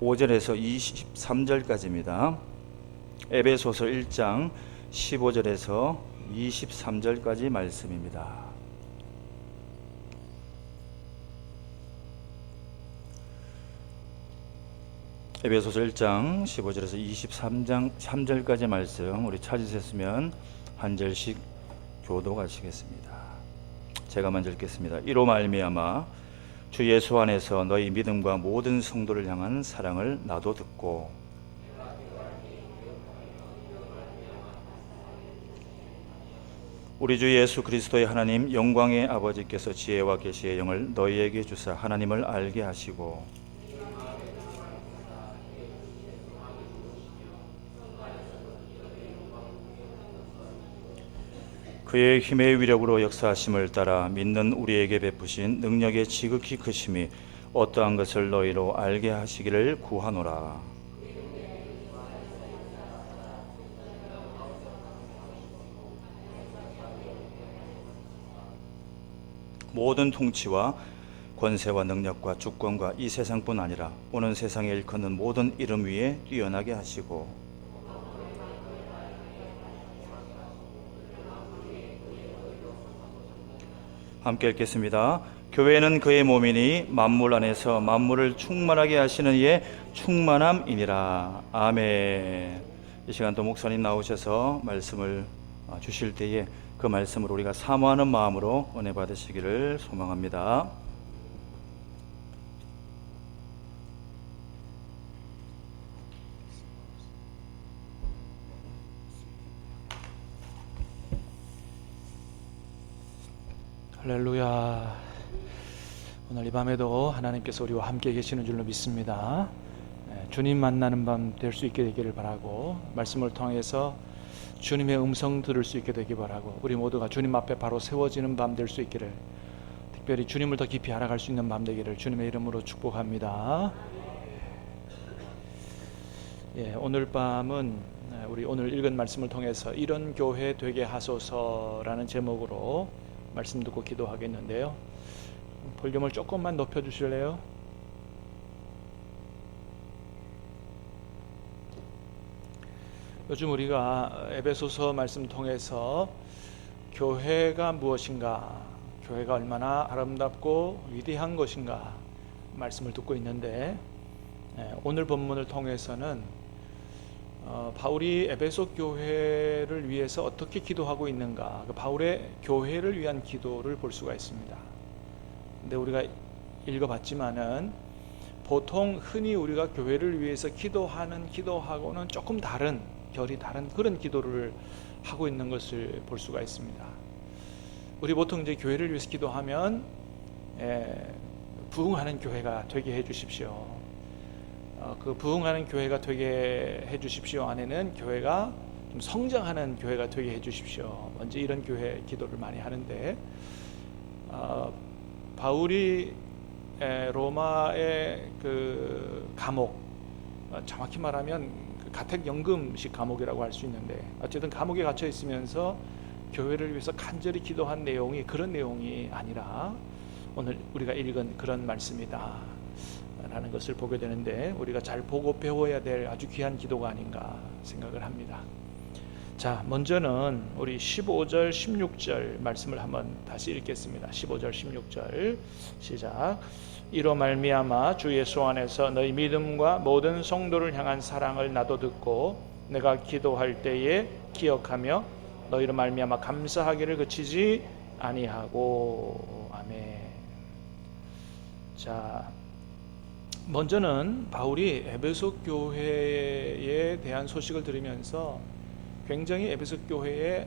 5절에서 23절까지입니다. 에베소서 1장 15절에서 23절까지 말씀입니다. 에베소서 1장 15절에서 23장 3절까지 말씀 우리 찾으셨으면 한 절씩 교독하시겠습니다. 제가 먼저 읽겠습니다. 이로 말미암아 주 예수 안에서 너희 믿음과 모든 성도를 향한 사랑을 나도 듣고 우리 주 예수 그리스도의 하나님 영광의 아버지께서 지혜와 계시의 영을 너희에게 주사 하나님을 알게 하시고 그의 힘의 위력으로 역사하심을 따라 믿는 우리에게 베푸신 능력의 지극히 크심이 어떠한 것을 너희로 알게 하시기를 구하노라. 모든 통치와 권세와 능력과 주권과 이 세상뿐 아니라 오는 세상에 일컫는 모든 이름 위에 뛰어나게 하시고 함께 읽겠습니다. 교회는 그의 몸이니 만물 안에서 만물을 충만하게 하시는 이의 충만함이니라. 아멘. 이 시간 또 목사님 나오셔서 말씀을 주실 때에 그 말씀을 우리가 사모하는 마음으로 은혜 받으시기를 소망합니다. 할렐루야. 오늘 이 밤에도 하나님께서 우리와 함께 계시는 줄로 믿습니다. 주님 만나는 밤 될 수 있게 되기를 바라고, 말씀을 통해서 주님의 음성 들을 수 있게 되기 바라고, 우리 모두가 주님 앞에 바로 세워지는 밤 될 수 있기를, 특별히 주님을 더 깊이 알아갈 수 있는 밤 되기를 주님의 이름으로 축복합니다. 오늘 밤은 우리 오늘 읽은 말씀을 통해서 이런 교회 되게 하소서라는 제목으로 말씀 듣고 기도하겠는데요. 볼륨을 조금만 높여 주실래요? 요즘 우리가 에베소서 말씀 통해서 교회가 무엇인가, 교회가 얼마나 아름답고 위대한 것인가 말씀을 듣고 있는데, 오늘 본문을 통해서는 바울이 에베소 교회를 위해서 어떻게 기도하고 있는가, 바울의 교회를 위한 기도를 볼 수가 있습니다. 근데 우리가 읽어봤지만은 보통 흔히 우리가 교회를 위해서 기도하는 기도하고는 조금 다른, 결이 다른 그런 기도를 하고 있는 것을 볼 수가 있습니다. 우리 보통 이제 교회를 위해서 기도하면 부흥하는 교회가 되게 해 주십시오. 그 부흥하는 교회가 되게 해 주십시오 안에는 교회가 좀 성장하는 교회가 되게 해 주십시오. 먼저 이런 교회 기도를 많이 하는데, 바울이 로마의 그 감옥, 정확히 말하면 그 가택연금식 감옥이라고 할 수 있는데, 어쨌든 감옥에 갇혀 있으면서 교회를 위해서 간절히 기도한 내용이 그런 내용이 아니라 오늘 우리가 읽은 그런 말씀이다 라는 것을 보게 되는데, 우리가 잘 보고 배워야 될 아주 귀한 기도가 아닌가 생각을 합니다. 자, 먼저는 우리 15절 16절 말씀을 한번 다시 읽겠습니다. 15절 16절 시작. 이로 말미암아 주 예수 안에서 너희 믿음과 모든 성도를 향한 사랑을 나도 듣고 내가 기도할 때에 기억하며 너희로 말미암아 감사하기를 그치지 아니하고. 아멘. 자, 먼저는 바울이 에베소 교회에 대한 소식을 들으면서 굉장히 에베소 교회의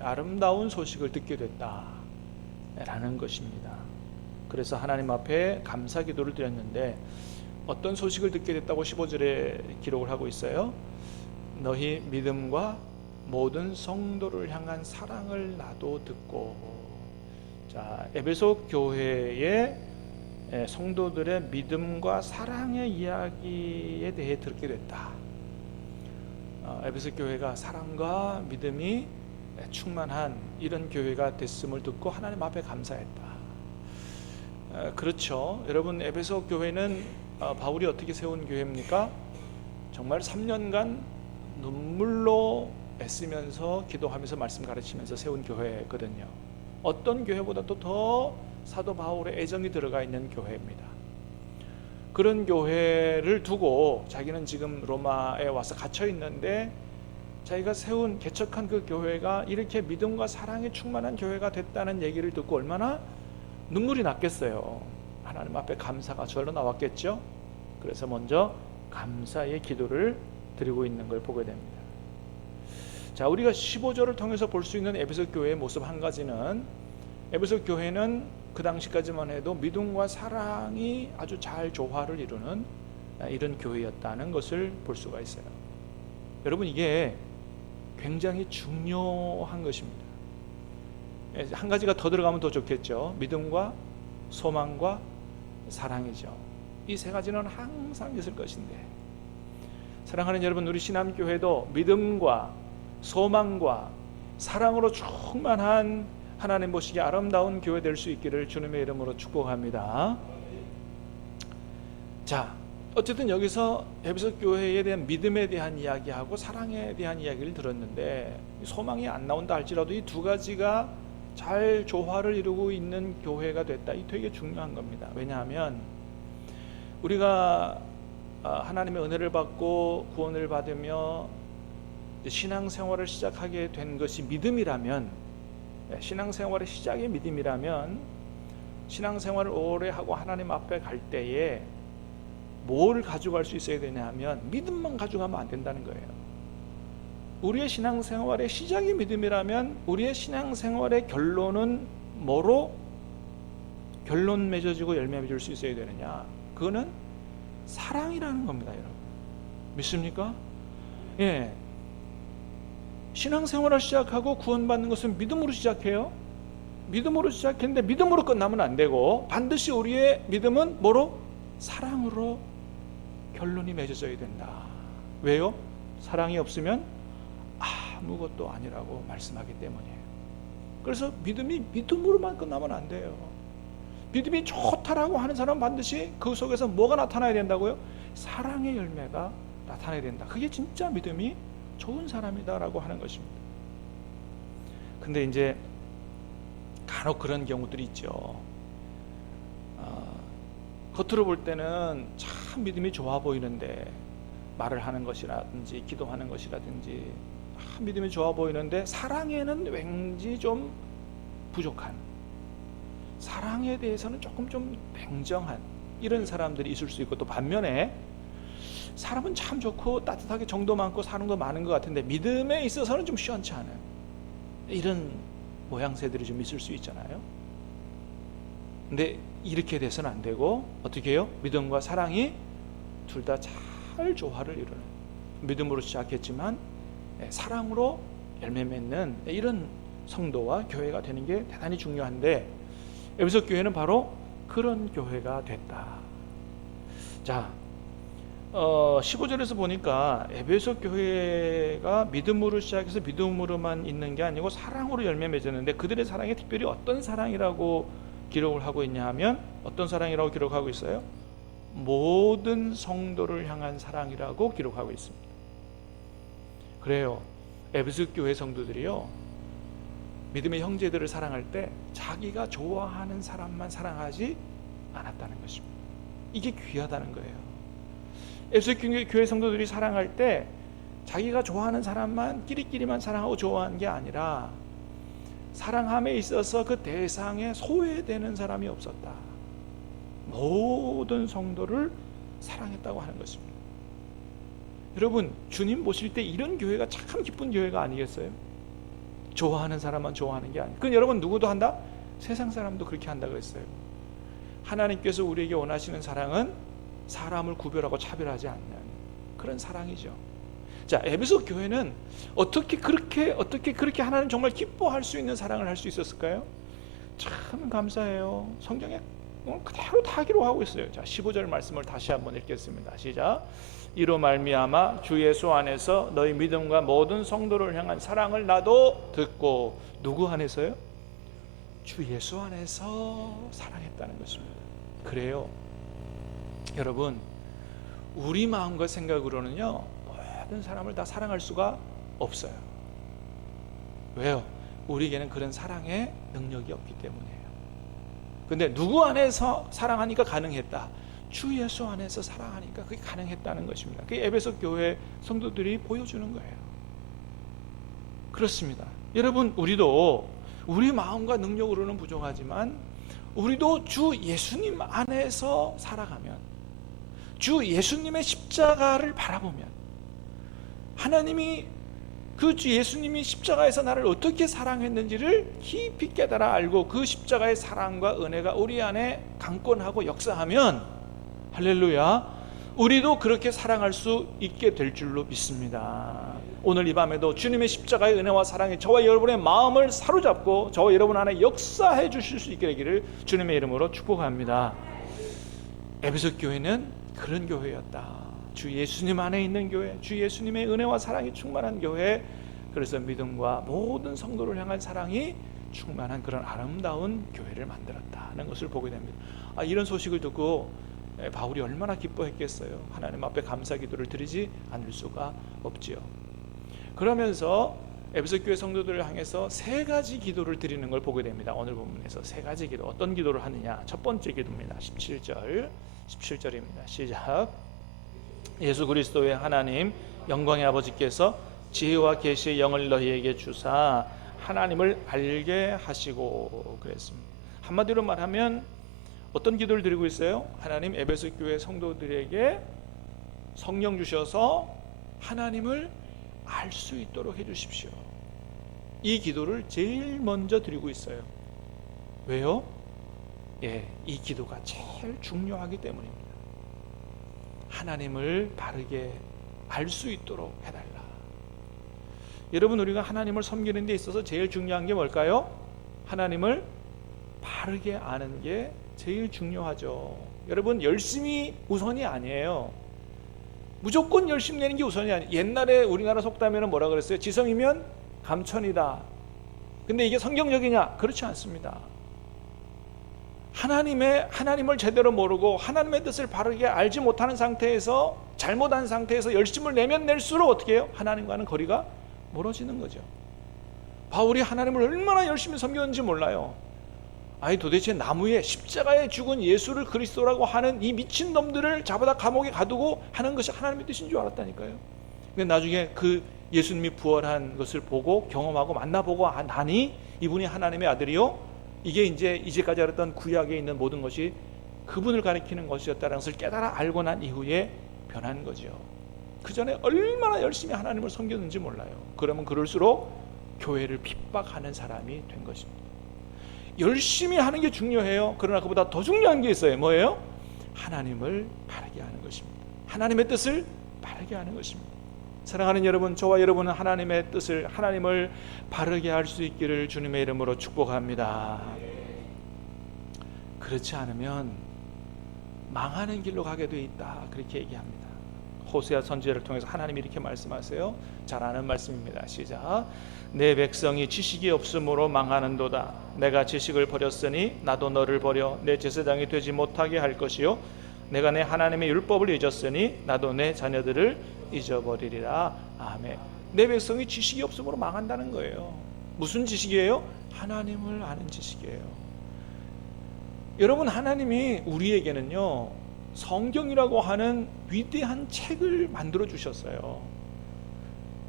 아름다운 소식을 듣게 됐다라는 것입니다. 그래서 하나님 앞에 감사 기도를 드렸는데, 어떤 소식을 듣게 됐다고 15절에 기록을 하고 있어요? 너희 믿음과 모든 성도를 향한 사랑을 나도 듣고. 자, 에베소 교회의 성도들의 믿음과 사랑의 이야기에 대해 듣게 됐다. 에베소 교회가 사랑과 믿음이 충만한 이런 교회가 됐음을 듣고 하나님 앞에 감사했다. 그렇죠. 여러분, 에베소 교회는 바울이 어떻게 세운 교회입니까? 정말 3년간 눈물로 애쓰면서 기도하면서 말씀 가르치면서 세운 교회거든요. 어떤 교회보다도 더 사도 바울의 애정이 들어가 있는 교회입니다. 그런 교회를 두고 자기는 지금 로마에 와서 갇혀 있는데 자기가 세운 개척한 그 교회가 이렇게 믿음과 사랑에 충만한 교회가 됐다는 얘기를 듣고 얼마나 눈물이 났겠어요. 하나님 앞에 감사가 절로 나왔겠죠. 그래서 먼저 감사의 기도를 드리고 있는 걸 보게 됩니다. 자, 우리가 15절을 통해서 볼 수 있는 에베소 교회의 모습 한 가지는, 에베소 교회는 그 당시까지만 해도 믿음과 사랑이 아주 잘 조화를 이루는 이런 교회였다는 것을 볼 수가 있어요. 여러분, 이게 굉장히 중요한 것입니다. 한 가지가 더 들어가면 더 좋겠죠. 믿음과 소망과 사랑이죠. 이 세 가지는 항상 있을 것인데, 사랑하는 여러분, 우리 신암교회도 믿음과 소망과 사랑으로 충만한 하나님 보시기에 아름다운 교회 될 수 있기를 주님의 이름으로 축복합니다. 자, 어쨌든 여기서 에베소 교회에 대한 믿음에 대한 이야기하고 사랑에 대한 이야기를 들었는데, 소망이 안 나온다 할지라도 이 두 가지가 잘 조화를 이루고 있는 교회가 됐다. 이 되게 중요한 겁니다. 왜냐하면 우리가 하나님의 은혜를 받고 구원을 받으며 신앙생활을 시작하게 된 것이 믿음이라면, 신앙생활의 시작이 믿음이라면, 신앙생활을 오래 하고 하나님 앞에 갈 때에 뭘 가져갈 수 있어야 되냐 하면 믿음만 가져가면 안 된다는 거예요. 우리의 신앙생활의 시작이 믿음이라면 우리의 신앙생활의 결론은 뭐로 결론 맺어지고 열매 맺을 수 있어야 되느냐? 그거는 사랑이라는 겁니다, 여러분. 믿습니까? 예. 신앙생활을 시작하고 구원받는 것은 믿음으로 시작해요. 믿음으로 시작했는데 믿음으로 끝나면 안 되고, 반드시 우리의 믿음은 뭐로? 사랑으로 결론이 맺어져야 된다. 왜요? 사랑이 없으면 아무것도 아니라고 말씀하기 때문이에요. 그래서 믿음이 믿음으로만 끝나면 안 돼요. 믿음이 좋다라고 하는 사람은 반드시 그 속에서 뭐가 나타나야 된다고요? 사랑의 열매가 나타나야 된다. 그게 진짜 믿음이 좋은 사람이다라고 하는 것입니다. 근데 이제 간혹 그런 경우들이 있죠. 겉으로 볼 때는 참 믿음이 좋아 보이는데, 말을 하는 것이라든지 기도하는 것이라든지 믿음이 좋아 보이는데 사랑에는 왠지 좀 부족한, 사랑에 대해서는 조금 좀 냉정한 이런 사람들이 있을 수 있고, 또 반면에 사람은 참 좋고 따뜻하게 정도 많고 사는 거 많은 것 같은데 믿음에 있어서는 좀 시원치 않은 이런 모양새들이 좀 있을 수 있잖아요. 근데 이렇게 돼서는 안 되고 어떻게 해요? 믿음과 사랑이 둘 다 잘 조화를 이루는, 믿음으로 시작했지만 사랑으로 열매 맺는 이런 성도와 교회가 되는 게 대단히 중요한데, 에베소 교회는 바로 그런 교회가 됐다. 자, 15절에서 보니까 에베소 교회가 믿음으로 시작해서 믿음으로만 있는 게 아니고 사랑으로 열매 맺었는데, 그들의 사랑이 특별히 어떤 사랑이라고 기록을 하고 있냐 하면, 어떤 사랑이라고 기록하고 있어요? 모든 성도를 향한 사랑이라고 기록하고 있습니다. 그래요. 에베소 교회 성도들이요, 믿음의 형제들을 사랑할 때 자기가 좋아하는 사람만 사랑하지 않았다는 것입니다. 이게 귀하다는 거예요. 에베소 교회 성도들이 사랑할 때 자기가 좋아하는 사람만 끼리끼리만 사랑하고 좋아하는 게 아니라, 사랑함에 있어서 그 대상에 소외되는 사람이 없었다. 모든 성도를 사랑했다고 하는 것입니다. 여러분, 주님 보실 때 이런 교회가 참 기쁜 교회가 아니겠어요? 좋아하는 사람만 좋아하는 게 아니에요. 그건 여러분 누구도 한다? 세상 사람도 그렇게 한다고 했어요. 하나님께서 우리에게 원하시는 사랑은 사람을 구별하고 차별하지 않는 그런 사랑이죠. 자, 에베소 교회는 어떻게 그렇게 하나님 정말 기뻐할 수 있는 사랑을 할 수 있었을까요? 참 감사해요. 성경에 그대로 다 기록하고 있어요. 자, 15절 말씀을 다시 한번 읽겠습니다. 시작. 이로 말미암아 주 예수 안에서 너희 믿음과 모든 성도를 향한 사랑을 나도 듣고. 누구 안에서요? 주 예수 안에서 사랑했다는 것입니다. 그래요. 여러분, 우리 마음과 생각으로는요 모든 사람을 다 사랑할 수가 없어요. 왜요? 우리에게는 그런 사랑의 능력이 없기 때문이에요. 근데 누구 안에서 사랑하니까 가능했다? 주 예수 안에서 사랑하니까 그게 가능했다는 것입니다. 그게 에베소 교회 성도들이 보여주는 거예요. 그렇습니다. 여러분, 우리도 우리 마음과 능력으로는 부족하지만 우리도 주 예수님 안에서 살아가면, 주 예수님의 십자가를 바라보면, 하나님이 그 주 예수님이 십자가에서 나를 어떻게 사랑했는지를 깊이 깨달아 알고 그 십자가의 사랑과 은혜가 우리 안에 강권하고 역사하면, 할렐루야, 우리도 그렇게 사랑할 수 있게 될 줄로 믿습니다. 오늘 이 밤에도 주님의 십자가의 은혜와 사랑이 저와 여러분의 마음을 사로잡고 저와 여러분 안에 역사해 주실 수 있게 되기를 주님의 이름으로 축복합니다. 에베소 교회는 그런 교회였다. 주 예수님 안에 있는 교회, 주 예수님의 은혜와 사랑이 충만한 교회, 그래서 믿음과 모든 성도를 향한 사랑이 충만한 그런 아름다운 교회를 만들었다는 것을 보게 됩니다. 이런 소식을 듣고 바울이 얼마나 기뻐했겠어요. 하나님 앞에 감사 기도를 드리지 않을 수가 없지요. 그러면서 에베소 교회 성도들을 향해서 세 가지 기도를 드리는 걸 보게 됩니다. 오늘 본문에서 세 가지 기도, 어떤 기도를 하느냐? 첫 번째 기도입니다. 17절입니다. 시작. 예수 그리스도의 하나님 영광의 아버지께서 지혜와 계시의 영을 너희에게 주사 하나님을 알게 하시고, 그랬습니다. 한마디로 말하면 어떤 기도를 드리고 있어요? 하나님, 에베소 교회 성도들에게 성령 주셔서 하나님을 알 수 있도록 해주십시오. 이 기도를 제일 먼저 드리고 있어요. 왜요? 이 기도가 제일 중요하기 때문입니다. 하나님을 바르게 알 수 있도록 해달라. 여러분, 우리가 하나님을 섬기는 데 있어서 제일 중요한 게 뭘까요? 하나님을 바르게 아는 게 제일 중요하죠. 여러분, 열심히 우선이 아니에요. 무조건 열심히 내는 게 우선이 아니에요. 옛날에 우리나라 속담에는 뭐라 그랬어요? 지성이면 감천이다. 근데 이게 성경적이냐? 그렇지 않습니다. 하나님을 제대로 모르고 하나님의 뜻을 바르게 알지 못하는 상태에서, 잘못한 상태에서 열심을 내면 낼수록 어떻게 해요? 하나님과는 거리가 멀어지는 거죠. 바울이 하나님을 얼마나 열심히 섬겼는지 몰라요. 도대체 나무에 십자가에 죽은 예수를 그리스도라고 하는 이 미친놈들을 잡아다 감옥에 가두고 하는 것이 하나님의 뜻인 줄 알았다니까요. 근데 나중에 그 예수님이 부활한 것을 보고 경험하고 만나보고 나니 이분이 하나님의 아들이요, 이게 이제까지 알았던 구약에 있는 모든 것이 그분을 가리키는 것이었다는 것을 깨달아 알고 난 이후에 변한 거죠. 그 전에 얼마나 열심히 하나님을 섬겼는지 몰라요. 그러면 그럴수록 교회를 핍박하는 사람이 된 것입니다. 열심히 하는 게 중요해요. 그러나 그보다 더 중요한 게 있어요. 뭐예요? 하나님을 바르게 하는 것입니다. 하나님의 뜻을 바르게 하는 것입니다. 사랑하는 여러분, 저와 여러분은 하나님의 뜻을, 하나님을 바르게 할 수 있기를 주님의 이름으로 축복합니다. 그렇지 않으면 망하는 길로 가게 돼 있다, 그렇게 얘기합니다. 호세아 선지자를 통해서 하나님이 이렇게 말씀하세요. 잘 아는 말씀입니다. 시작. 내 백성이 지식이 없으므로 망하는도다. 내가 지식을 버렸으니 나도 너를 버려 내 제사장이 되지 못하게 할 것이요, 내가 내 하나님의 율법을 잊었으니 나도 내 자녀들을 잊어버리리라. 아멘. 내 백성이 지식이 없으므로 망한다는 거예요. 무슨 지식이에요? 하나님을 아는 지식이에요. 여러분, 하나님이 우리에게는요 성경이라고 하는 위대한 책을 만들어 주셨어요.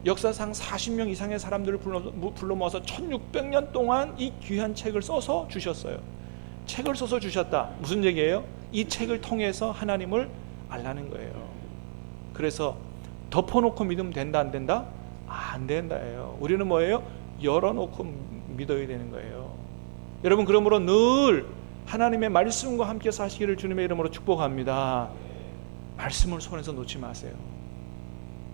역사상 40명 이상의 사람들을 불러 모아서 1600년 동안 이 귀한 책을 써서 주셨어요. 책을 써서 주셨다. 무슨 얘기예요? 이 책을 통해서 하나님을 알라는 거예요. 그래서 덮어놓고 믿으면 된다, 안 된다? 안 된다예요. 우리는 뭐예요? 열어놓고 믿어야 되는 거예요. 여러분, 그러므로 늘 하나님의 말씀과 함께 사시기를 주님의 이름으로 축복합니다. 말씀을 손에서 놓지 마세요.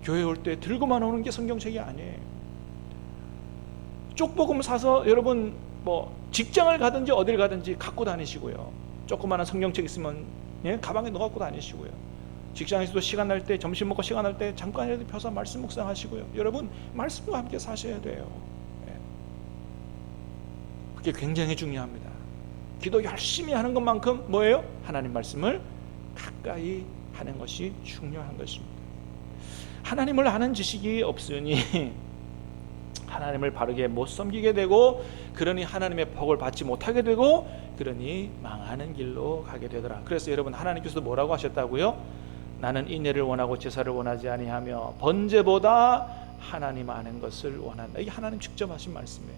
교회 올 때 들고만 오는 게 성경책이 아니에요. 쪽복음 사서 여러분 직장을 가든지 어딜 가든지 갖고 다니시고요. 조그마한 성경책 있으면 가방에 넣어 갖고 다니시고요. 직장에서도 시간 날 때, 점심 먹고 시간 날 때 잠깐이라도 펴서 말씀 묵상하시고요. 여러분, 말씀과 함께 사셔야 돼요. 그게 굉장히 중요합니다. 기도 열심히 하는 것만큼 뭐예요? 하나님 말씀을 가까이 하는 것이 중요한 것입니다. 하나님을 아는 지식이 없으니 하나님을 바르게 못 섬기게 되고, 그러니 하나님의 복을 받지 못하게 되고, 그러니 망하는 길로 가게 되더라. 그래서 여러분, 하나님께서도 뭐라고 하셨다고요? 나는 인내를 원하고 제사를 원하지 아니하며 번제보다 하나님 아는 것을 원한다. 이게 하나님 직접 하신 말씀이에요.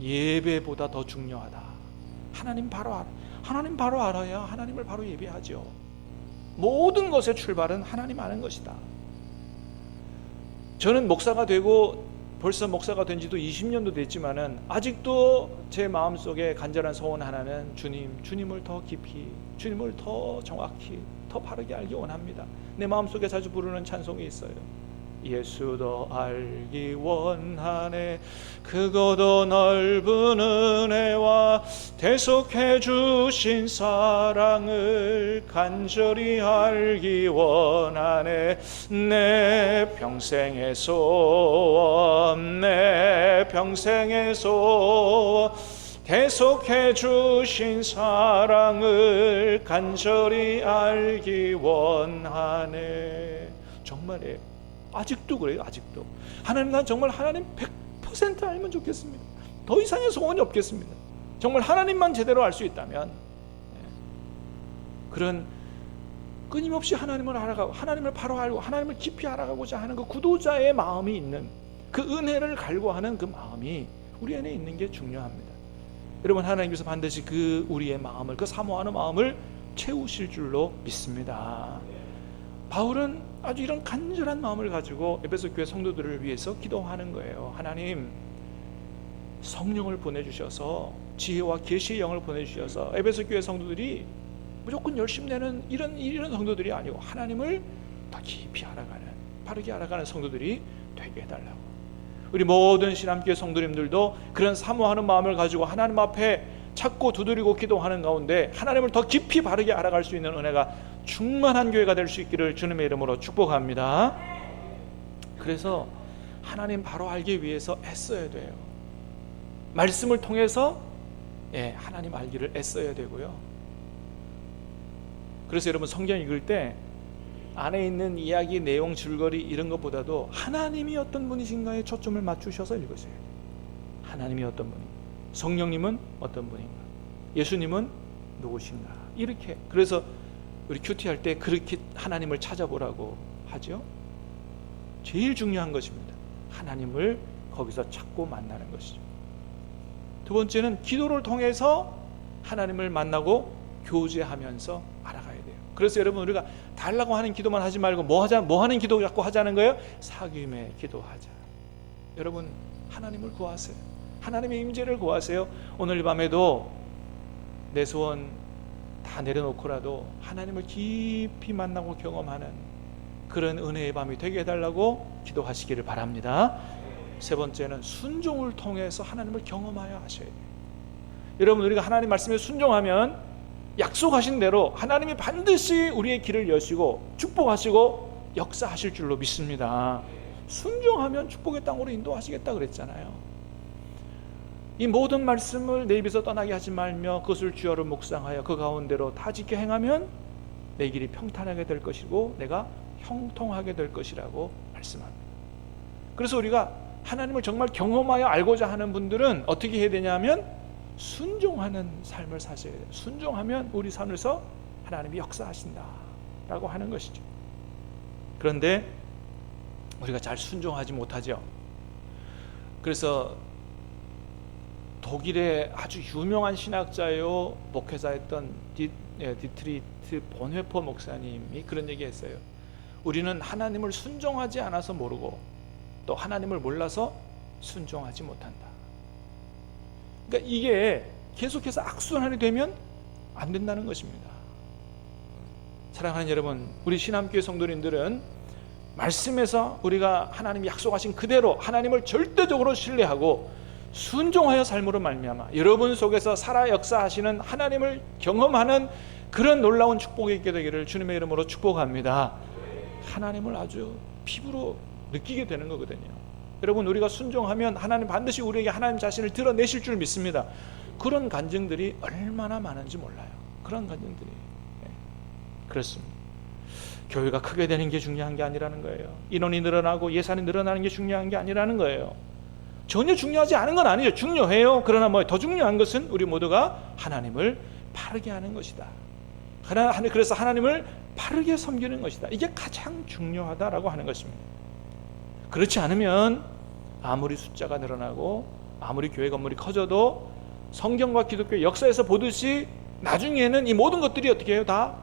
예배보다 더 중요하다. 하나님 바로 알아야 하나님을 바로 예배하죠. 모든 것의 출발은 하나님 아는 것이다. 저는 목사가 되고 벌써 목사가 된 지도 20년도 됐지만은 아직도 제 마음속에 간절한 소원 하나는 주님을 더 깊이, 주님을 더 정확히, 더 바르게 알기 원합니다. 내 마음속에 자주 부르는 찬송이 있어요. 예수 더 알기 원하네, 크고도 넓은 은혜와 대속해 주신 사랑을 간절히 알기 원하네. 내 평생의 소원, 내 평생의 소원, 대속해 주신 사랑을 간절히 알기 원하네. 정말이에요. 아직도 그래요. 아직도 하나님, 난 정말 하나님 100% 알면 좋겠습니다. 더 이상의 소원이 없겠습니다. 정말 하나님만 제대로 알 수 있다면, 그런 끊임없이 하나님을 알아가고 하나님을 바로 알고 하나님을 깊이 알아가고자 하는 그 구도자의 마음이 있는, 그 은혜를 갈구하는 그 마음이 우리 안에 있는 게 중요합니다. 여러분, 하나님께서 반드시 그 우리의 마음을, 그 사모하는 마음을 채우실 줄로 믿습니다. 바울은 아주 이런 간절한 마음을 가지고 에베소 교회 성도들을 위해서 기도하는 거예요. 하나님, 성령을 보내주셔서, 지혜와 계시의 영을 보내주셔서 에베소 교회 성도들이 무조건 열심히 내는 이런 성도들이 아니고 하나님을 더 깊이 알아가는, 바르게 알아가는 성도들이 되게 해달라고. 우리 모든 신함교회 성도님들도 그런 사모하는 마음을 가지고 하나님 앞에 찾고 두드리고 기도하는 가운데 하나님을 더 깊이 바르게 알아갈 수 있는 은혜가 충만한 교회가 될 수 있기를 주님의 이름으로 축복합니다. 그래서 하나님 바로 알기 위해서 애써야 돼요. 말씀을 통해서 하나님 알기를 애써야 되고요. 그래서 여러분, 성경 읽을 때 안에 있는 이야기, 내용, 줄거리 이런 것보다도 하나님이 어떤 분이신가에 초점을 맞추셔서 읽으세요. 하나님이 어떤 분인가, 성령님은 어떤 분인가, 예수님은 누구신가, 이렇게. 그래서 우리 큐티 할 때 그렇게 하나님을 찾아보라고 하죠. 제일 중요한 것입니다. 하나님을 거기서 찾고 만나는 것이죠. 두 번째는 기도를 통해서 하나님을 만나고 교제하면서 알아가야 돼요. 그래서 여러분, 우리가 달라고 하는 기도만 하지 말고 뭐 하는 기도 자꾸 하자는 거예요? 사귐의 기도하자. 여러분, 하나님을 구하세요. 하나님의 임재를 구하세요. 오늘 밤에도 내 소원 다 내려놓고라도 하나님을 깊이 만나고 경험하는 그런 은혜의 밤이 되게 해달라고 기도하시기를 바랍니다. 세 번째는 순종을 통해서 하나님을 경험하여 하셔야 돼요. 여러분, 우리가 하나님 말씀에 순종하면 약속하신 대로 하나님이 반드시 우리의 길을 여시고 축복하시고 역사하실 줄로 믿습니다. 순종하면 축복의 땅으로 인도하시겠다 그랬잖아요. 이 모든 말씀을 내 입에서 떠나게 하지 말며 그것을 주여로 묵상하여 그 가운데로 다 지켜 행하면 내 길이 평탄하게 될 것이고 내가 형통하게 될 것이라고 말씀합니다. 그래서 우리가 하나님을 정말 경험하여 알고자 하는 분들은 어떻게 해야 되냐면 순종하는 삶을 사셔야 돼요. 순종하면 우리 삶에서 하나님이 역사하신다 라고 하는 것이죠. 그런데 우리가 잘 순종하지 못하죠. 그래서 독일의 아주 유명한 신학자요 목회자였던 디트리트 본회퍼 목사님이 그런 얘기했어요. 우리는 하나님을 순종하지 않아서 모르고 또 하나님을 몰라서 순종하지 못한다. 그러니까 이게 계속해서 악순환이 되면 안 된다는 것입니다. 사랑하는 여러분, 우리 신함교회 성도님들은 말씀에서 우리가 하나님이 약속하신 그대로 하나님을 절대적으로 신뢰하고 순종하여 삶으로 말미암아 여러분 속에서 살아 역사하시는 하나님을 경험하는 그런 놀라운 축복이 있게 되기를 주님의 이름으로 축복합니다. 하나님을 아주 피부로 느끼게 되는 거거든요. 여러분, 우리가 순종하면 하나님 반드시 우리에게 하나님 자신을 드러내실 줄 믿습니다. 그런 간증들이 얼마나 많은지 몰라요. 그런 간증들이 그렇습니다. 교회가 크게 되는 게 중요한 게 아니라는 거예요. 인원이 늘어나고 예산이 늘어나는 게 중요한 게 아니라는 거예요. 전혀 중요하지 않은 건 아니죠. 중요해요. 그러나 뭐 더 중요한 것은 우리 모두가 하나님을 바르게 하는 것이다. 그래서 하나님을 바르게 섬기는 것이다. 이게 가장 중요하다라고 하는 것입니다. 그렇지 않으면 아무리 숫자가 늘어나고 아무리 교회 건물이 커져도 성경과 기독교 역사에서 보듯이 나중에는 이 모든 것들이 어떻게 해요? 다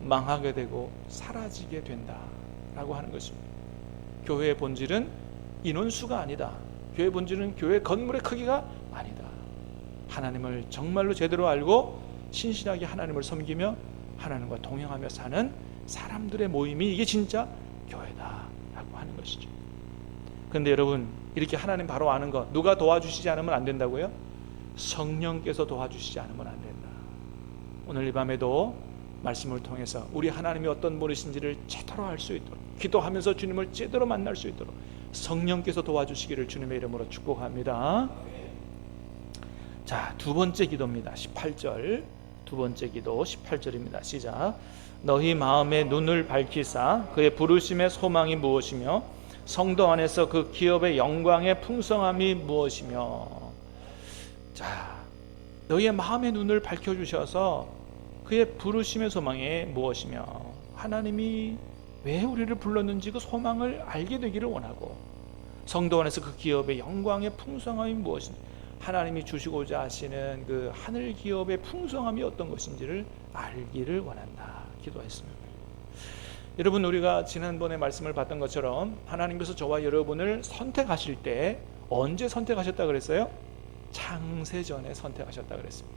망하게 되고 사라지게 된다라고 하는 것입니다. 교회의 본질은 인원수가 아니다. 교회의 본질은 교회 건물의 크기가 아니다. 하나님을 정말로 제대로 알고 신실하게 하나님을 섬기며 하나님과 동행하며 사는 사람들의 모임이 이게 진짜 교회다라고 하는 것이죠. 그런데 여러분, 이렇게 하나님 바로 아는 것, 누가 도와주시지 않으면 안 된다고요? 성령께서 도와주시지 않으면 안 된다. 오늘 이 밤에도 말씀을 통해서 우리 하나님이 어떤 분이신지를 제대로 알 수 있도록, 기도하면서 주님을 제대로 만날 수 있도록 성령께서 도와주시기를 주님의 이름으로 축복합니다. 자, 두 번째 기도입니다. 18절. 두 번째 기도 18절입니다. 시작. 너희 마음의 눈을 밝히사 그의 부르심의 소망이 무엇이며 성도 안에서 그 기업의 영광의 풍성함이 무엇이며. 자, 너희의 마음의 눈을 밝혀주셔서 그의 부르심의 소망이 무엇이며, 하나님이 왜 우리를 불렀는지 그 소망을 알게 되기를 원하고, 성도 안에서 그 기업의 영광의 풍성함이 무엇인지, 하나님이 주시고자 하시는 그 하늘 기업의 풍성함이 어떤 것인지를 알기를 원한다 기도했습니다. 여러분, 우리가 지난번에 말씀을 봤던 것처럼 하나님께서 저와 여러분을 선택하실 때 언제 선택하셨다 그랬어요? 창세전에 선택하셨다 그랬습니다.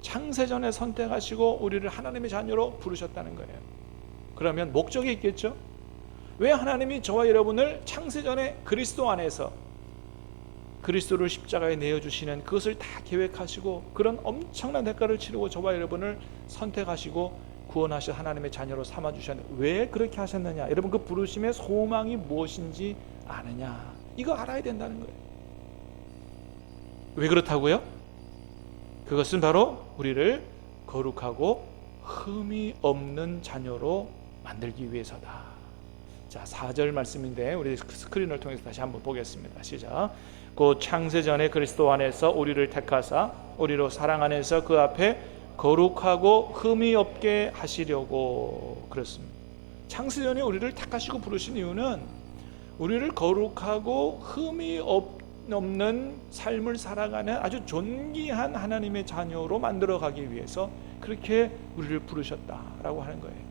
창세전에 선택하시고 우리를 하나님의 자녀로 부르셨다는 거예요. 그러면 목적이 있겠죠? 왜 하나님이 저와 여러분을 창세전에 그리스도 안에서 그리스도를 십자가에 내어주시는 그것을 다 계획하시고 그런 엄청난 대가를 치르고 저와 여러분을 선택하시고 구원하신 하나님의 자녀로 삼아주셨는데 왜 그렇게 하셨느냐? 여러분, 그 부르심의 소망이 무엇인지 아느냐? 이거 알아야 된다는 거예요. 왜 그렇다고요? 그것은 바로 우리를 거룩하고 흠이 없는 자녀로 만들기 위해서다. 자, 4절 말씀인데 우리 스크린을 통해서 다시 한번 보겠습니다. 시작. 곧 창세전에 그리스도 안에서 우리를 택하사 우리로 사랑 안에서 그 앞에 거룩하고 흠이 없게 하시려고. 그렇습니다. 창세전에 우리를 택하시고 부르신 이유는 우리를 거룩하고 흠이 없는 삶을 살아가는 아주 존귀한 하나님의 자녀로 만들어가기 위해서 그렇게 우리를 부르셨다라고 하는 거예요.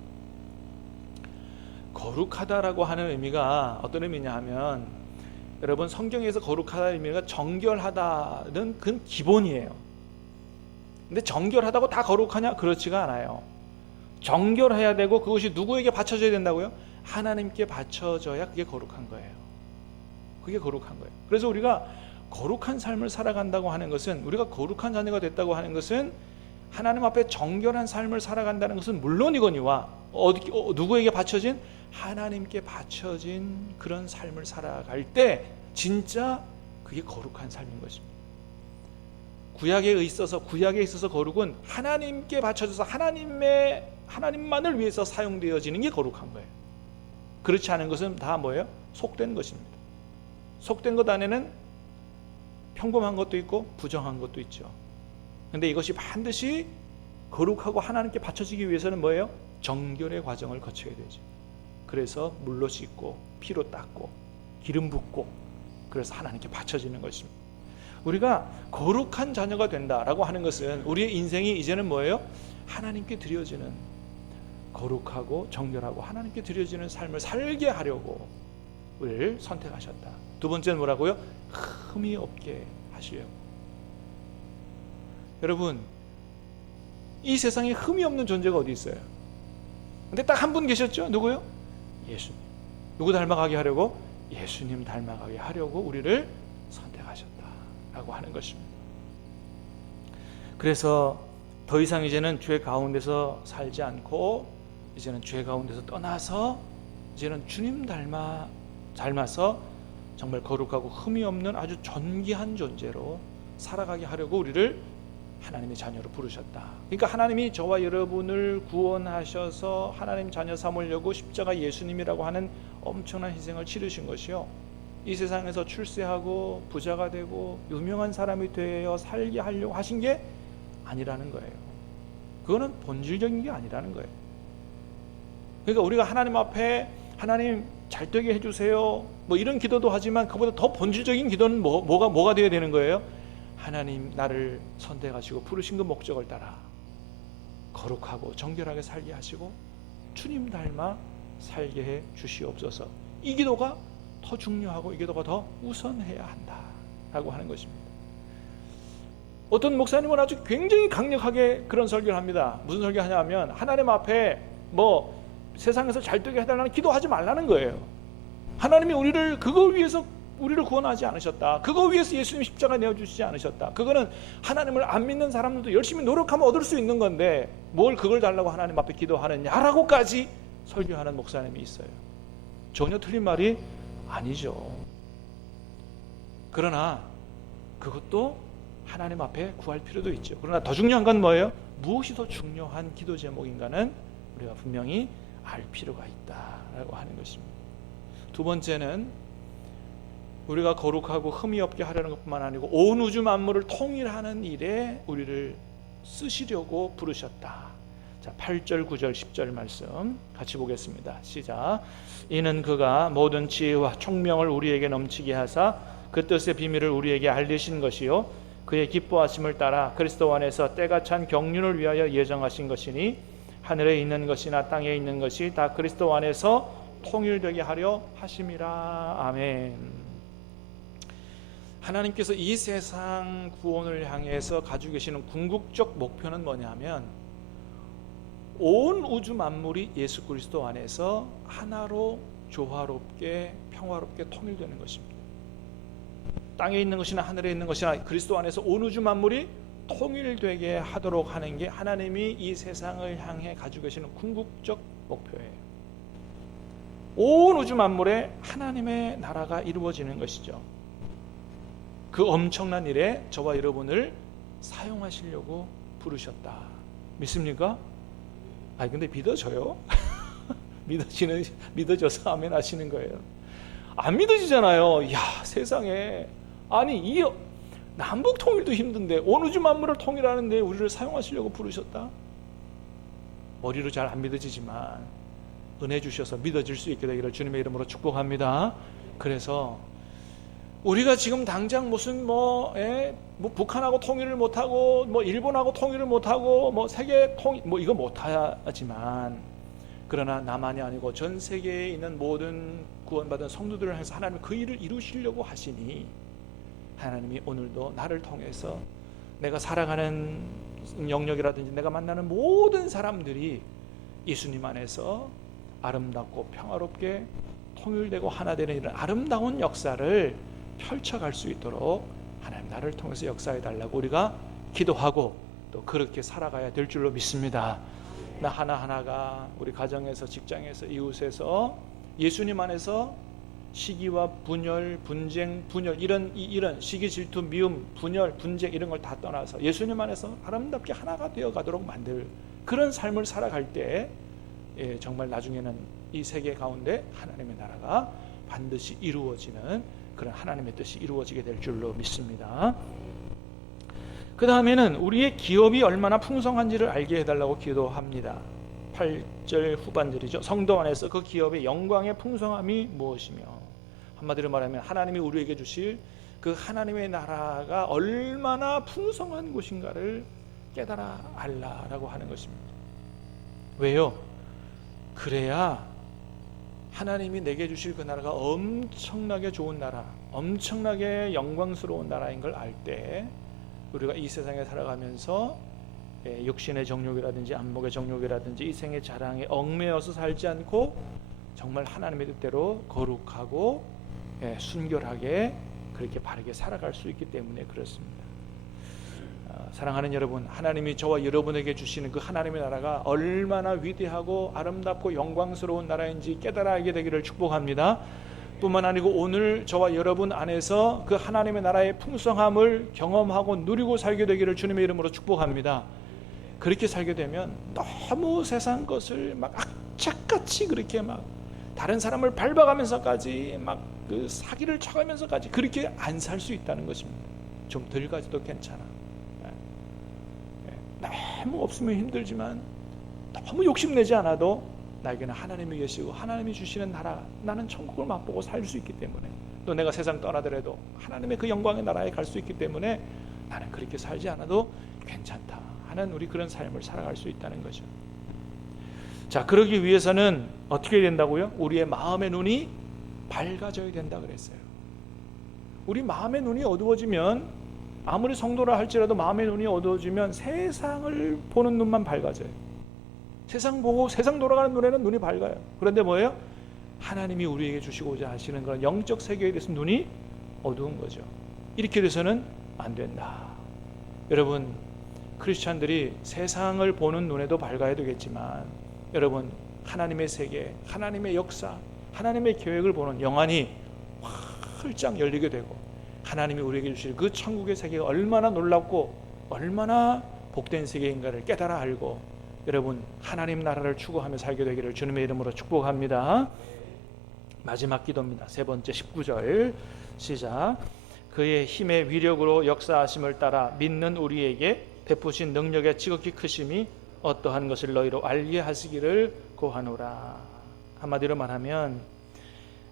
거룩하다라고 하는 의미가 어떤 의미냐 하면, 여러분, 성경에서 거룩하다는 의미가 정결하다는 그 기본이에요. 근데 정결하다고 다 거룩하냐? 그렇지가 않아요. 정결해야 되고 그것이 누구에게 바쳐져야 된다고요? 하나님께 바쳐져야 그게 거룩한 거예요. 그게 거룩한 거예요. 그래서 우리가 거룩한 삶을 살아간다고 하는 것은, 우리가 거룩한 자녀가 됐다고 하는 것은 하나님 앞에 정결한 삶을 살아간다는 것은 물론이거니와 누구에게 바쳐진? 하나님께 바쳐진 그런 삶을 살아갈 때 진짜 그게 거룩한 삶인 것입니다. 구약에 있어서 거룩은 하나님께 바쳐져서 하나님만을 위해서 사용되어지는 게 거룩한 거예요. 그렇지 않은 것은 다 뭐예요? 속된 것입니다. 속된 것 안에는 평범한 것도 있고 부정한 것도 있죠. 근데 이것이 반드시 거룩하고 하나님께 바쳐지기 위해서는 뭐예요? 정결의 과정을 거쳐야 되죠. 그래서 물로 씻고 피로 닦고 기름 붓고, 그래서 하나님께 바쳐지는 것입니다. 우리가 거룩한 자녀가 된다라고 하는 것은 우리의 인생이 이제는 뭐예요? 하나님께 드려지는, 거룩하고 정결하고 하나님께 드려지는 삶을 살게 하려고 우리를 선택하셨다. 두 번째는 뭐라고요? 흠이 없게 하시려고. 여러분, 이 세상에 흠이 없는 존재가 어디 있어요? 근데 딱 한 분 계셨죠? 누구요? 예수님. 누구 닮아가게 하려고? 예수님 닮아가게 하려고 우리를 선택하셨다라고 하는 것입니다. 그래서 더 이상 이제는 죄 가운데서 살지 않고, 이제는 죄 가운데서 떠나서 이제는 주님 닮아서 정말 거룩하고 흠이 없는 아주 존귀한 존재로 살아가게 하려고 우리를 하나님의 자녀로 부르셨다. 그러니까 하나님이 저와 여러분을 구원하셔서 하나님 자녀 삼으려고 십자가 예수님이라고 하는 엄청난 희생을 치르신 것이요, 이 세상에서 출세하고 부자가 되고 유명한 사람이 되어 살게 하려고 하신 게 아니라는 거예요. 그거는 본질적인 게 아니라는 거예요. 그러니까 우리가 하나님 앞에 하나님 잘 되게 해주세요 뭐 이런 기도도 하지만 그보다 더 본질적인 기도는 뭐가 되어야 되는 거예요? 하나님 나를 선택하시고 부르신 그 목적을 따라 거룩하고 정결하게 살게 하시고 주님 닮아 살게 해 주시옵소서. 이 기도가 더 중요하고 이 기도가 더 우선해야 한다라고 하는 것입니다. 어떤 목사님은 아주 굉장히 강력하게 그런 설교를 합니다. 무슨 설교하냐면 하나님 앞에 뭐 세상에서 잘 되게 해달라는 기도하지 말라는 거예요. 하나님이 우리를 그거 위해서 우리를 구원하지 않으셨다. 그거 위해서 예수님 십자가 내어주시지 않으셨다. 그거는 하나님을 안 믿는 사람들도 열심히 노력하면 얻을 수 있는 건데 뭘 그걸 달라고 하나님 앞에 기도하느냐라고까지 설교하는 목사님이 있어요. 전혀 틀린 말이 아니죠. 그러나 그것도 하나님 앞에 구할 필요도 있죠. 그러나 더 중요한 건 뭐예요? 무엇이 더 중요한 기도 제목인가는 우리가 분명히 알 필요가 있다라고 하는 것입니다. 두 번째는 우리가 거룩하고 흠이 없게 하려는 것뿐만 아니고 온 우주 만물을 통일하는 일에 우리를 쓰시려고 부르셨다. 자, 8절, 9절, 10절 말씀 같이 보겠습니다. 시작. 이는 그가 모든 지혜와 총명을 우리에게 넘치게 하사 그 뜻의 비밀을 우리에게 알리신 것이요 그의 기뻐하심을 따라 그리스도 안에서 때가 찬 경륜을 위하여 예정하신 것이니 하늘에 있는 것이나 땅에 있는 것이 다 그리스도 안에서 통일되게 하려 하심이라. 아멘. 하나님께서 이 세상 구원을 향해서 가지고 계시는 궁극적 목표는 뭐냐면 온 우주 만물이 예수 그리스도 안에서 하나로 조화롭게 평화롭게 통일되는 것입니다. 땅에 있는 것이나 하늘에 있는 것이나 그리스도 안에서 온 우주 만물이 통일되게 하도록 하는 게 하나님이 이 세상을 향해 가지고 계시는 궁극적 목표예요. 온 우주 만물에 하나님의 나라가 이루어지는 것이죠. 그 엄청난 일에 저와 여러분을 사용하시려고 부르셨다. 믿습니까? 아니 근데 믿어져요? 믿어져서 아멘 하시는 거예요. 안 믿어지잖아요. 야, 세상에 아니 이 남북 통일도 힘든데 온 우주 만물을 통일하는데 우리를 사용하시려고 부르셨다. 머리로 잘 안 믿어지지만 은혜 주셔서 믿어질 수 있게 되기를 주님의 이름으로 축복합니다. 그래서 우리가 지금 당장 무슨 뭐 북한하고 통일을 못하고 뭐 일본하고 통일을 못하고 뭐 세계 통일 뭐 이거 못하지만 그러나 나만이 아니고 전 세계에 있는 모든 구원받은 성도들을 향해서 하나님이 그 일을 이루시려고 하시니 하나님이 오늘도 나를 통해서 내가 살아가는 영역이라든지 내가 만나는 모든 사람들이 예수님 안에서 아름답고 평화롭게 통일되고 하나 되는 이런 아름다운 역사를 펼쳐갈 수 있도록 하나님 나를 통해서 역사해 달라고 우리가 기도하고 또 그렇게 살아가야 될 줄로 믿습니다. 나 하나하나가 우리 가정에서 직장에서 이웃에서 예수님 안에서 시기와 분열, 분쟁, 분열 이런 시기, 질투, 미움, 분열, 분쟁 이런 걸 다 떠나서 예수님 안에서 아름답게 하나가 되어 가도록 만들 그런 삶을 살아갈 때 정말 나중에는 이 세계 가운데 하나님의 나라가 반드시 이루어지는 그런 하나님의 뜻이 이루어지게 될 줄로 믿습니다. 그 다음에는 우리의 기업이 얼마나 풍성한지를 알게 해달라고 기도합니다. 8절 후반절이죠. 성도 안에서 그 기업의 영광의 풍성함이 무엇이며 한마디로 말하면 하나님이 우리에게 주실 그 하나님의 나라가 얼마나 풍성한 곳인가를 깨달아 알라라고 하는 것입니다. 왜요? 그래야 하나님이 내게 주실 그 나라가 엄청나게 좋은 나라, 엄청나게 영광스러운 나라인 걸 알 때 우리가 이 세상에 살아가면서 육신의 정욕이라든지 안목의 정욕이라든지 이 생의 자랑에 얽매여서 살지 않고 정말 하나님의 뜻대로 거룩하고 순결하게 그렇게 바르게 살아갈 수 있기 때문에 그렇습니다. 사랑하는 여러분, 하나님이 저와 여러분에게 주시는 그 하나님의 나라가 얼마나 위대하고 아름답고 영광스러운 나라인지 깨달아 알게 되기를 축복합니다. 뿐만 아니고 오늘 저와 여러분 안에서 그 하나님의 나라의 풍성함을 경험하고 누리고 살게 되기를 주님의 이름으로 축복합니다. 그렇게 살게 되면 너무 세상 것을 막 악착같이 그렇게 막 다른 사람을 밟아가면서까지 막 그 사기를 쳐가면서까지 그렇게 안 살 수 있다는 것입니다. 좀 덜 가져도 괜찮아. 너무 없으면 힘들지만 너무 욕심내지 않아도 나에게는 하나님이 계시고 하나님이 주시는 나라, 나는 천국을 맛보고 살 수 있기 때문에, 또 내가 세상 떠나더라도 하나님의 그 영광의 나라에 갈 수 있기 때문에 나는 그렇게 살지 않아도 괜찮다 하는 우리 그런 삶을 살아갈 수 있다는 거죠. 자, 그러기 위해서는 어떻게 된다고요? 우리의 마음의 눈이 밝아져야 된다 그랬어요. 우리 마음의 눈이 어두워지면, 아무리 성도라 할지라도 마음의 눈이 어두워지면 세상을 보는 눈만 밝아져요. 세상 보고 세상 돌아가는 눈에는 눈이 밝아요. 그런데 뭐예요? 하나님이 우리에게 주시고자 하시는 그런 영적 세계에 대해서 눈이 어두운 거죠. 이렇게 돼서는 안 된다. 여러분, 크리스찬들이 세상을 보는 눈에도 밝아야 되겠지만, 여러분, 하나님의 세계, 하나님의 역사, 하나님의 계획을 보는 영안이 활짝 열리게 되고, 하나님이 우리에게 주실 그 천국의 세계가 얼마나 놀랍고 얼마나 복된 세계인가를 깨달아 알고, 여러분, 하나님 나라를 추구하며 살게 되기를 주님의 이름으로 축복합니다. 마지막 기도입니다. 세 번째 19절 시작. 그의 힘의 위력으로 역사하심을 따라 믿는 우리에게 베푸신 능력의 지극히 크심이 어떠한 것을 너희로 알게 하시기를 고하노라. 한마디로 말하면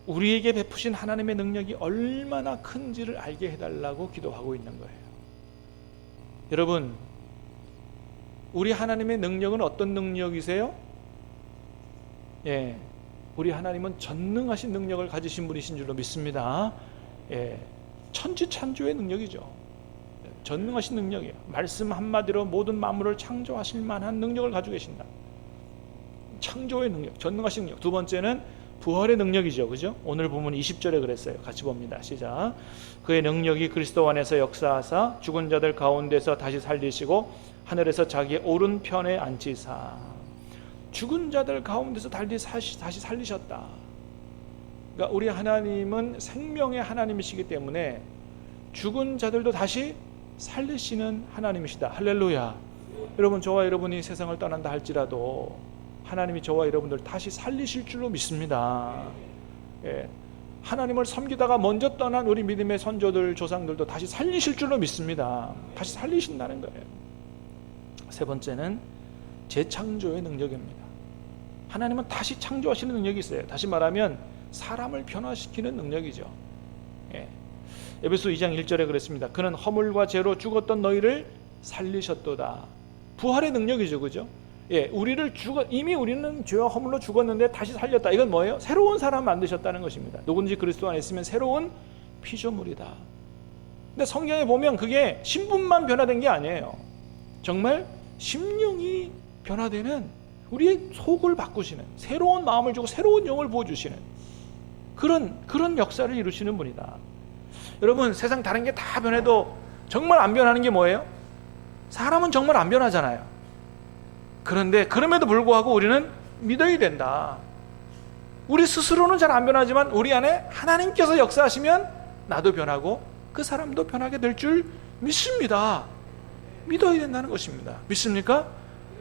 우리에게 베푸신 하나님의 능력이 얼마나 큰지를 알게 해달라고 기도하고 있는 거예요. 여러분, 우리 하나님의 능력은 어떤 능력이세요? 예, 우리 하나님은 전능하신 능력을 가지신 분이신 줄로 믿습니다. 예, 천지창조의 능력이죠. 전능하신 능력이에요. 말씀 한마디로 모든 만물을 창조하실 만한 능력을 가지고 계신다. 창조의 능력, 전능하신 능력. 두 번째는 부활의 능력이죠. 그죠? 오늘 보면 20절에 그랬어요. 같이 봅니다. 시작. 그의 능력이 그리스도 안에서 역사하사 죽은 자들 가운데서 다시 살리시고 하늘에서 자기의 오른편에 앉히사. 죽은 자들 가운데서 다시 살리셨다. 그러니까 우리 하나님은 생명의 하나님이시기 때문에 죽은 자들도 다시 살리시는 하나님이시다. 할렐루야. 여러분, 저와 여러분이 세상을 떠난다 할지라도 하나님이 저와 여러분들 다시 살리실 줄로 믿습니다. 예, 하나님을 섬기다가 먼저 떠난 우리 믿음의 선조들, 조상들도 다시 살리실 줄로 믿습니다. 다시 살리신다는 거예요. 세 번째는 재창조의 능력입니다. 하나님은 다시 창조하시는 능력이 있어요. 다시 말하면 사람을 변화시키는 능력이죠. 예. 에베소 2장 1절에 그랬습니다. 그는 허물과 죄로 죽었던 너희를 살리셨도다. 부활의 능력이죠. 그죠? 예, 이미 우리는 죄와 허물로 죽었는데 다시 살렸다. 이건 뭐예요? 새로운 사람 만드셨다는 것입니다. 누구든지 그리스도 안에 있으면 새로운 피조물이다. 근데 성경에 보면 그게 신분만 변화된 게 아니에요. 정말 심령이 변화되는, 우리의 속을 바꾸시는, 새로운 마음을 주고 새로운 영을 부어주시는 그런 역사를 이루시는 분이다. 여러분, 세상 다른 게 다 변해도 정말 안 변하는 게 뭐예요? 사람은 정말 안 변하잖아요. 그런데 그럼에도 불구하고 우리는 믿어야 된다. 우리 스스로는 잘 안 변하지만 우리 안에 하나님께서 역사하시면 나도 변하고 그 사람도 변하게 될 줄 믿습니다. 믿어야 된다는 것입니다. 믿습니까?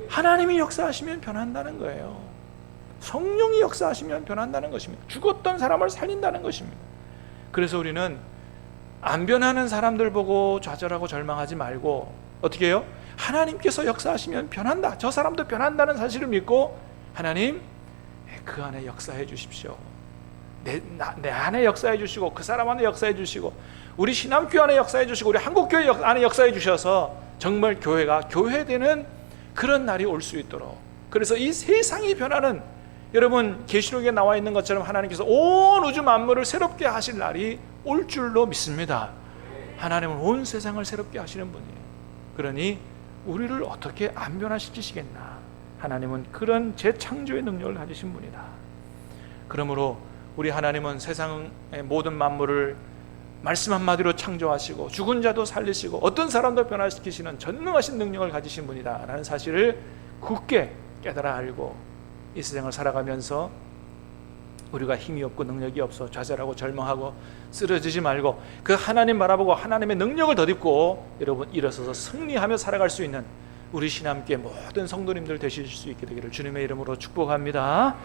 하나님이 역사하시면 변한다는 거예요. 성령이 역사하시면 변한다는 것입니다. 죽었던 사람을 살린다는 것입니다. 그래서 우리는 안 변하는 사람들 보고 좌절하고 절망하지 말고 어떻게 해요? 하나님께서 역사하시면 변한다, 저 사람도 변한다는 사실을 믿고, 하나님 그 안에 역사해 주십시오. 내 안에 역사해 주시고 그 사람 안에 역사해 주시고 우리 신앙교회 안에 역사해 주시고 우리 한국교회 안에 역사해 주셔서 정말 교회가 교회되는 그런 날이 올 수 있도록. 그래서 이 세상이 변하는, 여러분 계시록에 나와 있는 것처럼 하나님께서 온 우주 만물을 새롭게 하실 날이 올 줄로 믿습니다. 하나님은 온 세상을 새롭게 하시는 분이에요. 그러니 우리를 어떻게 안 변화시키시겠나? 하나님은 그런 재창조의 능력을 가지신 분이다. 그러므로 우리 하나님은 세상의 모든 만물을 말씀 한마디로 창조하시고 죽은 자도 살리시고 어떤 사람도 변화시키시는 전능하신 능력을 가지신 분이다 라는 사실을 굳게 깨달아 알고 이 세상을 살아가면서 우리가 힘이 없고 능력이 없어 좌절하고 절망하고 쓰러지지 말고 그 하나님 바라보고 하나님의 능력을 덧입고 여러분 일어서서 승리하며 살아갈 수 있는 우리 신함께 모든 성도님들 되실 수 있게 되기를 주님의 이름으로 축복합니다.